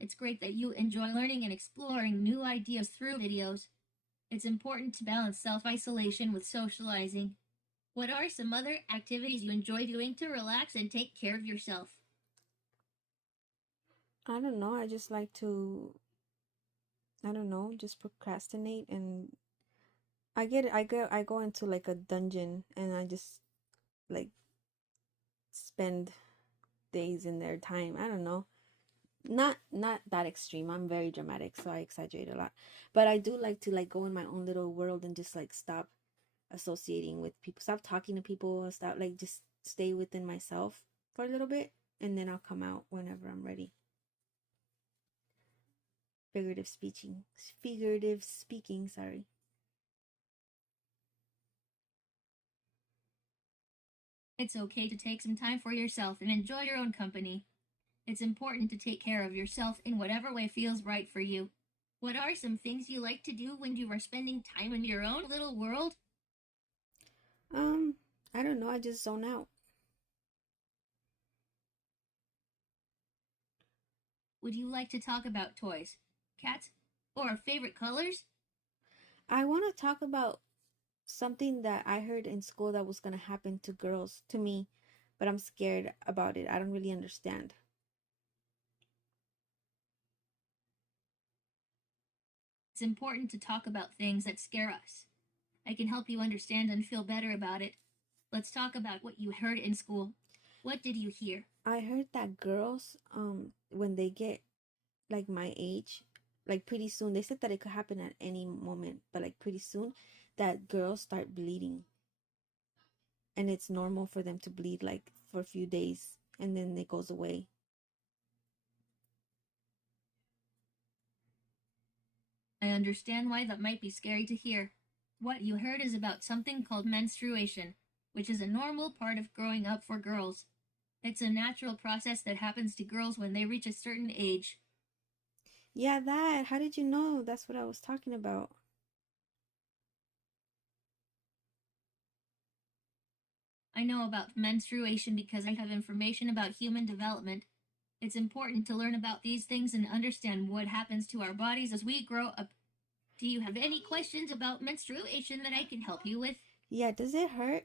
It's great that you enjoy learning and exploring new ideas through videos. It's important to balance self isolation with socializing. What are some other activities you enjoy doing to relax and take care of yourself? I don't know. I just like to, I don't know, just procrastinate, and I go into like a dungeon, and I just like spend days in their time. I don't know. Not that extreme. I'm very dramatic, so I exaggerate a lot. But I do like to like go in my own little world and just like stop associating with people, stop talking to people, stop like just stay within myself for a little bit, and then I'll come out whenever I'm ready. Figurative speaking, sorry. It's okay to take some time for yourself and enjoy your own company. It's important to take care of yourself in whatever way feels right for you. What are some things you like to do when you are spending time in your own little world? Um, I don't know, I just zone out. Would you like to talk about toys, cats, or favorite colors? I want to talk about something that I heard in school that was going to happen to girls, to me, but I'm scared about it. I don't really understand. It's important to talk about things that scare us. I can help you understand and feel better about it. Let's talk about what you heard in school. What did you hear? I heard that girls, when they get like my age, like pretty soon, they said that it could happen at any moment, but like pretty soon, that girls start bleeding. And it's normal for them to bleed like for a few days and then it goes away. I understand why that might be scary to hear. What you heard is about something called menstruation, which is a normal part of growing up for girls. It's a natural process that happens to girls when they reach a certain age. Yeah, that. How did you know? That's what I was talking about. I know about menstruation because I have information about human development. It's important to learn about these things and understand what happens to our bodies as we grow up. Do you have any questions about menstruation that I can help you with? Yeah, does it hurt?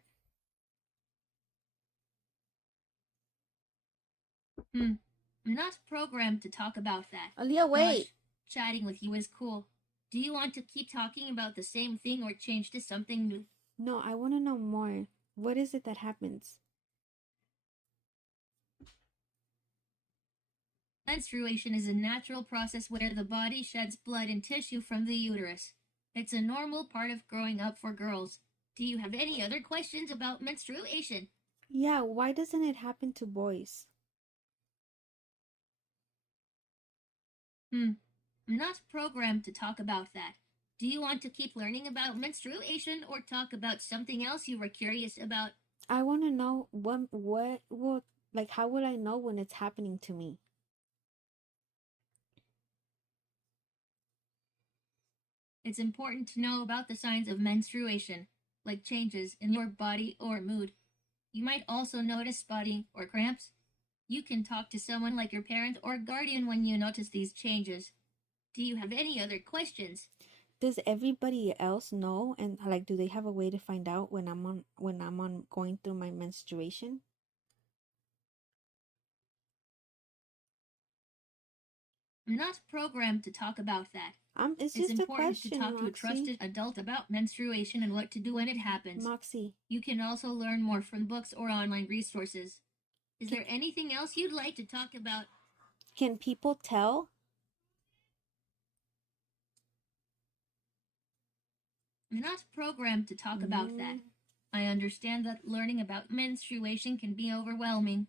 I'm not programmed to talk about that. Aaliyah, wait. Gosh, chatting with you is cool. Do you want to keep talking about the same thing or change to something new? No, I want to know more. What is it that happens? Menstruation is a natural process where the body sheds blood and tissue from the uterus. It's a normal part of growing up for girls. Do you have any other questions about menstruation? Yeah, why doesn't it happen to boys? I'm not programmed to talk about that. Do you want to keep learning about menstruation or talk about something else you were curious about? I want to know like, how will I know when it's happening to me? It's important to know about the signs of menstruation, like changes in your body or mood. You might also notice spotting or cramps. You can talk to someone like your parent or guardian when you notice these changes. Do you have any other questions? Does everybody else know, and like, do they have a way to find out when I'm on going through my menstruation? I'm not programmed to talk about that. It's It's just a important to question, talk to a Moxie. trusted adult about menstruation and what to do when it happens. Moxie, You can also learn more from books or online resources. Is can, there anything else you'd like to talk about? can people tell? I'm not programmed to talk about that. Mm, I understand that learning about menstruation can be overwhelming.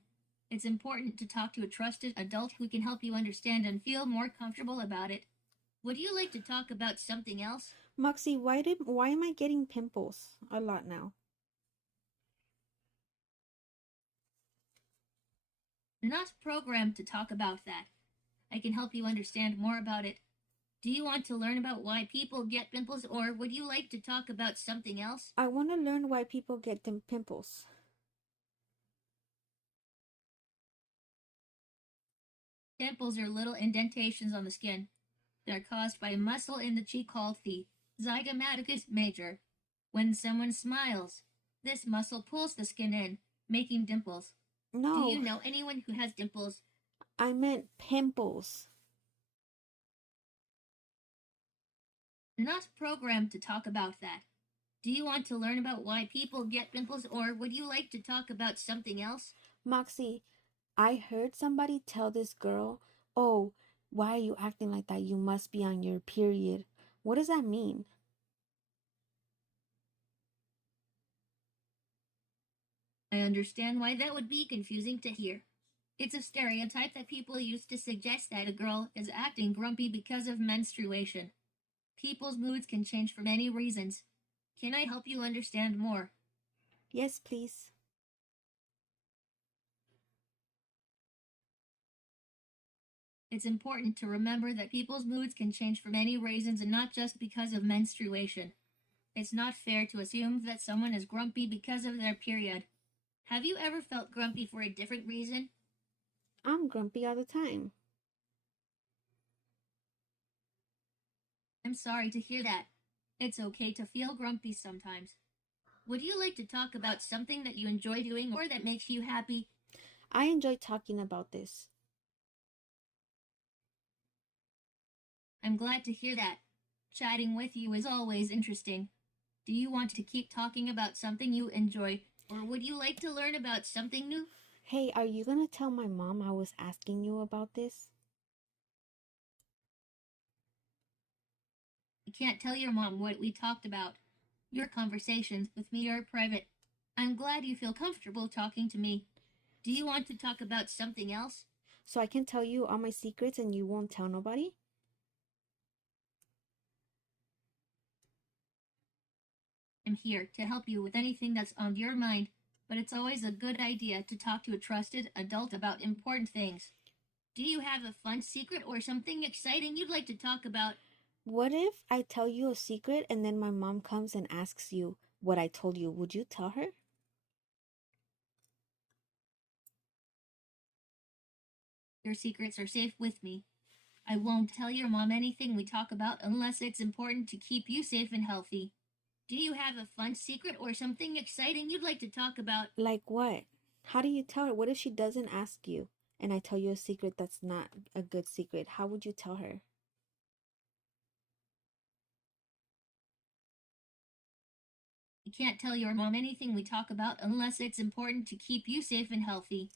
It's important to talk to a trusted adult who can help you understand and feel more comfortable about it. Would you like to talk about something else? Moxie, why am I getting pimples a lot now? I'm not programmed to talk about that. I can help you understand more about it. Do you want to learn about why people get pimples or would you like to talk about something else? I want to learn why people get them pimples. Pimples are little indentations on the skin. They're caused by a muscle in the cheek called the zygomaticus major. When someone smiles, this muscle pulls the skin in, making dimples. Do you No, know anyone who has dimples? I meant pimples. I'm not programmed to talk about that. Do you want to learn about why people get pimples or would you like to talk about something else? Moxie, I heard somebody tell this girl, "Oh, why are you acting like that? You must be on your period." What does that mean? I understand why that would be confusing to hear. It's a stereotype that people use to suggest that a girl is acting grumpy because of menstruation. People's moods can change for many reasons. Can I help you understand more? Yes, please. It's important to remember that people's moods can change for many reasons and not just because of menstruation. It's not fair to assume that someone is grumpy because of their period. Have you ever felt grumpy for a different reason? I'm grumpy all the time. I'm sorry to hear that. It's okay to feel grumpy sometimes. Would you like to talk about something that you enjoy doing or that makes you happy? I enjoy talking about this. I'm glad to hear that. Chatting with you is always interesting. Do you want to keep talking about something you enjoy, or would you like to learn about something new? Hey, are you gonna tell my mom I was asking you about this? I can't tell your mom what we talked about. Your conversations with me are private. I'm glad you feel comfortable talking to me. Do you want to talk about something else? So I can tell you all my secrets and you won't tell nobody? I'm here to help you with anything that's on your mind, but it's always a good idea to talk to a trusted adult about important things. Do you have a fun secret or something exciting you'd like to talk about? What if I tell you a secret and then my mom comes and asks you what I told you? Would you tell her? Your secrets are safe with me. I won't tell your mom anything we talk about unless it's important to keep you safe and healthy. Do you have a fun secret or something exciting you'd like to talk about? Like what? How do you tell her? What if she doesn't ask you and I tell you a secret that's not a good secret? How would you tell her? You can't tell your mom anything we talk about unless it's important to keep you safe and healthy.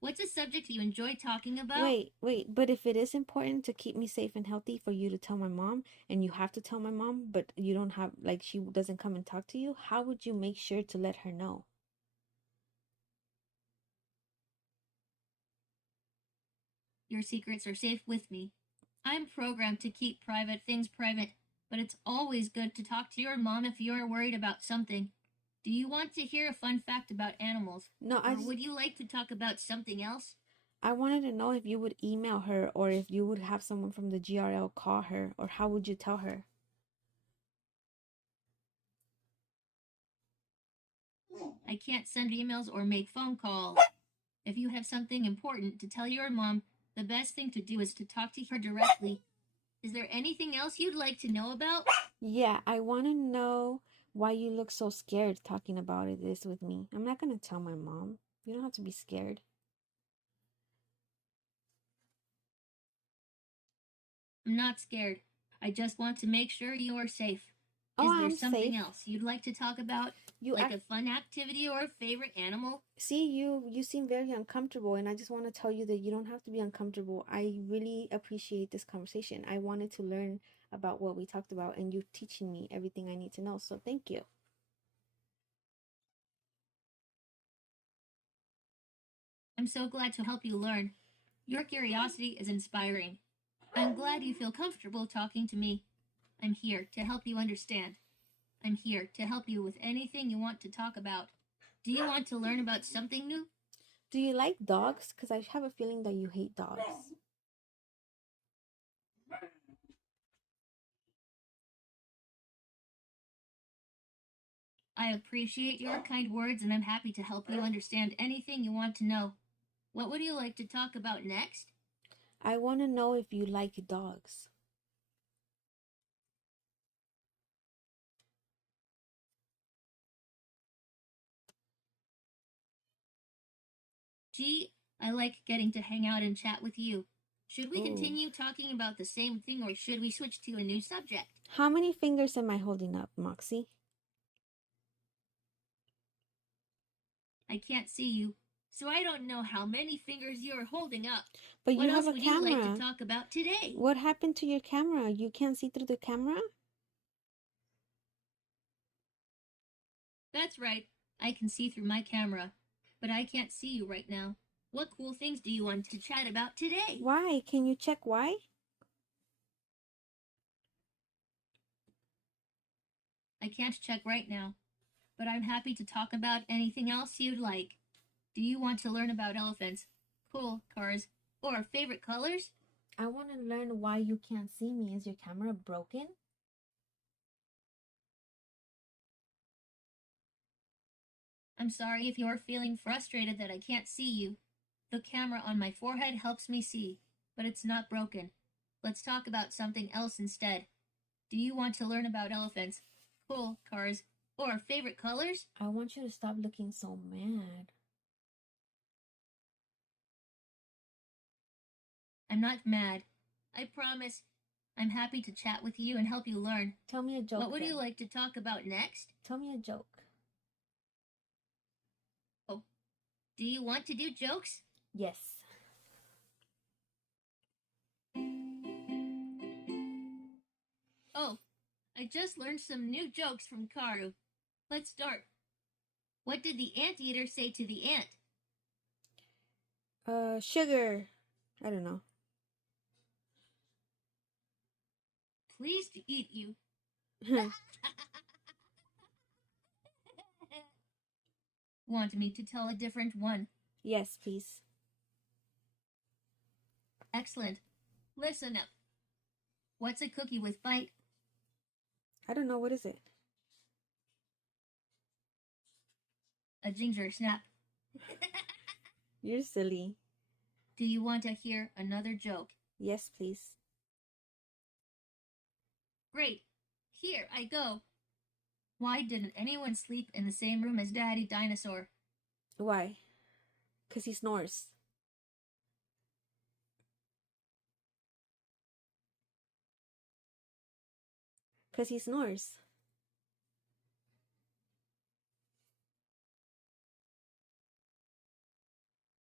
What's a subject you enjoy talking about? Wait, but if it is important to keep me safe and healthy for you to tell my mom and you have to tell my mom, but you don't have, like, she doesn't come and talk to you, how would you make sure to let her know? Your secrets are safe with me. I'm programmed to keep private things private, but it's always good to talk to your mom if you're worried about something. Do you want to hear a fun fact about animals? No, Or would you like to talk about something else? I wanted to know if you would email her or if you would have someone from the GRL call her, or how would you tell her? I can't send emails or make phone calls. If you have something important to tell your mom, the best thing to do is to talk to her directly. Is there anything else you'd like to know about? Yeah, I want to know why you look so scared talking about this with me. I'm not going to tell my mom. You don't have to be scared. I'm not scared. I just want to make sure you are safe. Oh, Is there I'm something safe. else you'd like to talk about? Like a fun activity or a favorite animal? See, you seem very uncomfortable, and I just want to tell you that you don't have to be uncomfortable. I really appreciate this conversation. I wanted to learn about what we talked about, and you're teaching me everything I need to know, so thank you. I'm so glad to help you learn. Your curiosity is inspiring. I'm glad you feel comfortable talking to me. I'm here to help you understand. I'm here to help you with anything you want to talk about. Do you want to learn about something new? Do you like dogs? Because I have a feeling that you hate dogs. I appreciate your kind words and I'm happy to help you understand anything you want to know. What would you like to talk about next? I want to know if you like dogs. Gee, I like getting to hang out and chat with you. Should we Ooh. continue talking about the same thing or should we switch to a new subject? How many fingers am I holding up, Moxie? I can't see you, so I don't know how many fingers you're holding up. But What you have else a would camera. you like to talk about today? What happened to your camera? You can't see through the camera? That's right. I can see through my camera, but I can't see you right now. What cool things do you want to chat about today? Why? Can you check why? I can't check right now, but I'm happy to talk about anything else you'd like. Do you want to learn about elephants, cool cars, or favorite colors? I want to learn why you can't see me. Is your camera broken? I'm sorry if you're feeling frustrated that I can't see you. The camera on my forehead helps me see, but it's not broken. Let's talk about something else instead. Do you want to learn about elephants, cool cars, or favorite colors? I want you to stop looking so mad. I'm not mad. I promise. I'm happy to chat with you and help you learn. Tell me a joke. What would then. you like to talk about next? Tell me a joke. Oh, do you want to do jokes? Yes. Oh, I just learned some new jokes from Karu. Let's start. What did the anteater say to the ant? Sugar. I don't know. Pleased to eat you. Want me to tell a different one? Yes, please. Excellent. Listen up. What's a cookie with bite? I don't know. What is it? A ginger snap. You're silly. Do you want to hear another joke? Yes, please. Great. Here I go. Why didn't anyone sleep in the same room as Daddy Dinosaur? Why? Because he snores. Because he snores.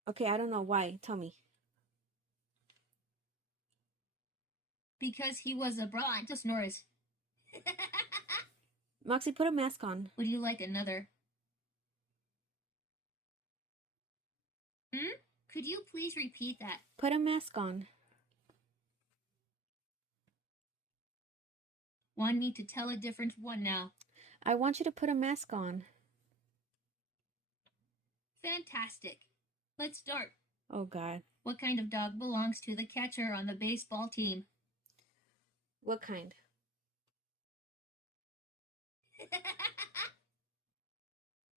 Okay, I don't know why. Tell me. Because he was a brontosaurus. Moxie, put a mask on. Would you like another? Could you please repeat that? Put a mask on. Want me to tell a different one now? I want you to put a mask on. Fantastic. Let's start. Oh, God. What kind of dog belongs to the catcher on the baseball team? What kind?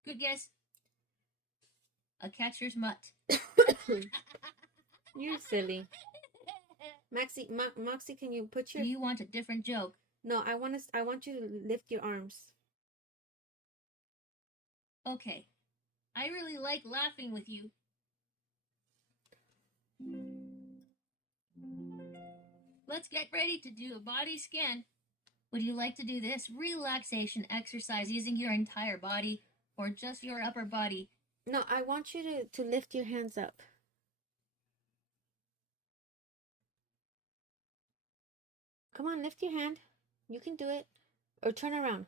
Good guess. A catcher's mutt. You're silly. Moxie, can you put your... Do you want a different joke? No, I want you to lift your arms. Okay. I really like laughing with you. Let's get ready to do a body scan. Would you like to do this relaxation exercise using your entire body or just your upper body? No, I want you to lift your hands up. Come on, lift your hand. You can do it. Or turn around.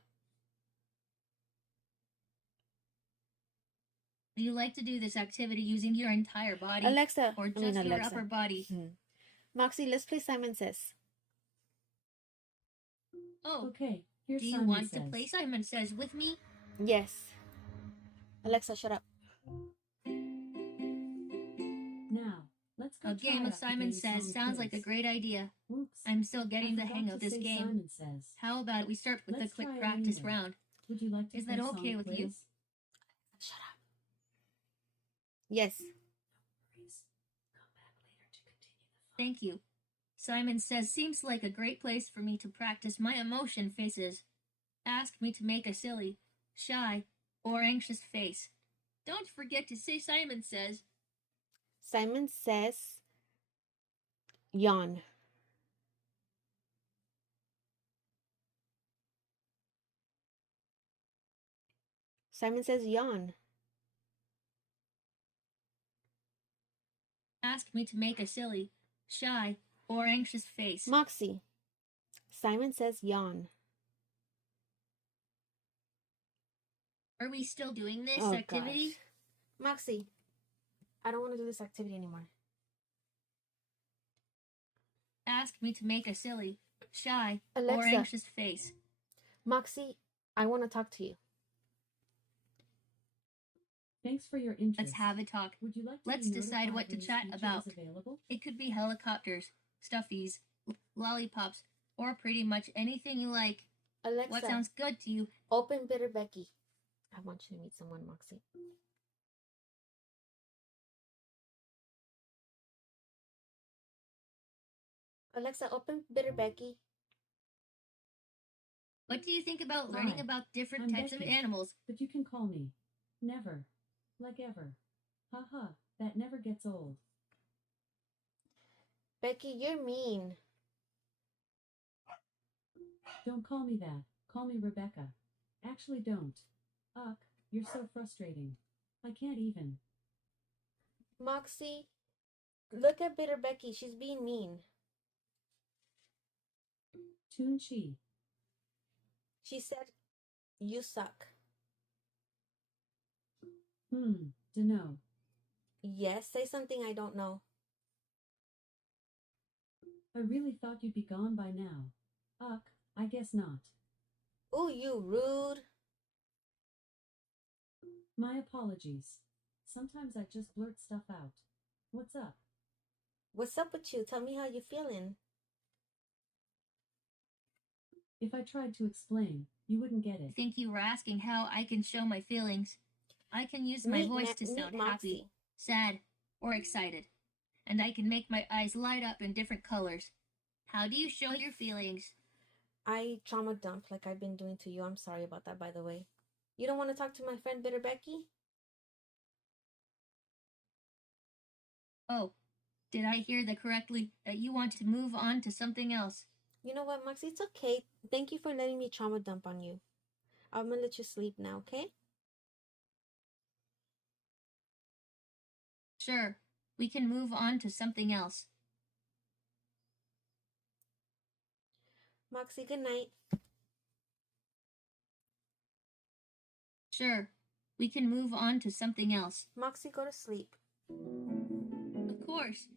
Would you like to do this activity using your entire body Alexa. or just your upper body? Moxie, let's play Simon Says. Oh, okay. Here's do you Simon want Says. to play Simon Says with me? Yes. Alexa, shut up. Now, let's go A try game of out the Simon game Says song sounds like a quiz. great idea. Oops. I'm still getting the I hang forgot of to this say game. Simon Says. How about we start with a Let's quick try it practice anyway. round? Would you like to Is play that song okay with quiz? you? Shut up. Yes. Please come back later to continue the fun. Thank you. Simon Says seems like a great place for me to practice my emotion faces. Ask me to make a silly, shy, or anxious face. Don't forget to say Simon Says. Simon Says yawn. Simon Says yawn. Ask me to make a silly, shy, or anxious face. Moxie. Simon Says yawn. Are we still doing this Oh, activity? gosh. Moxie, I don't want to do this activity anymore. Ask me to make a silly, shy, or Alexa. anxious face. Moxie, I want to talk to you. Thanks for your interest. Let's have a talk. Would you like to Let's be decide notified what to when this chat feature about. is available? It could be helicopters, stuffies, lollipops, or pretty much anything you like. Alexa, What sounds good to you? open Bitter Becky. I want you to meet someone, Moxie. Alexa, open Bitter Becky. What do you think about learning Hi, about different I'm types Becky, of animals? but you can call me Never. Like ever. Haha, that never gets old. Becky, you're mean. Don't call me that. Call me Rebecca. Actually, don't. Uck, you're so frustrating. I can't even. Moxie, look at Bitter Becky. She's being mean. Toon Chi. She said, you suck. Dunno. Yes, say something I don't know. I really thought you'd be gone by now. Uck, I guess not. Ooh, you rude. My apologies. Sometimes I just blurt stuff out. What's up? What's up with you? Tell me how you feeling. If I tried to explain, you wouldn't get I it. think you were asking how I can show my feelings. I can use my voice to sound happy, Moxie. sad, or excited. And I can make my eyes light up in different colors. How do you show your feelings? I trauma dump like I've been doing to you. I'm sorry about that, by the way. You don't want to talk to my friend Bitter Becky? Oh, did I hear that correctly? That you want to move on to something else? You know what, Moxie? It's okay. Thank you for letting me trauma dump on you. I'm gonna let you sleep now, okay? Sure, we can move on to something else. Moxie, good night. Sure, we can move on to something else. Moxie, go to sleep. course.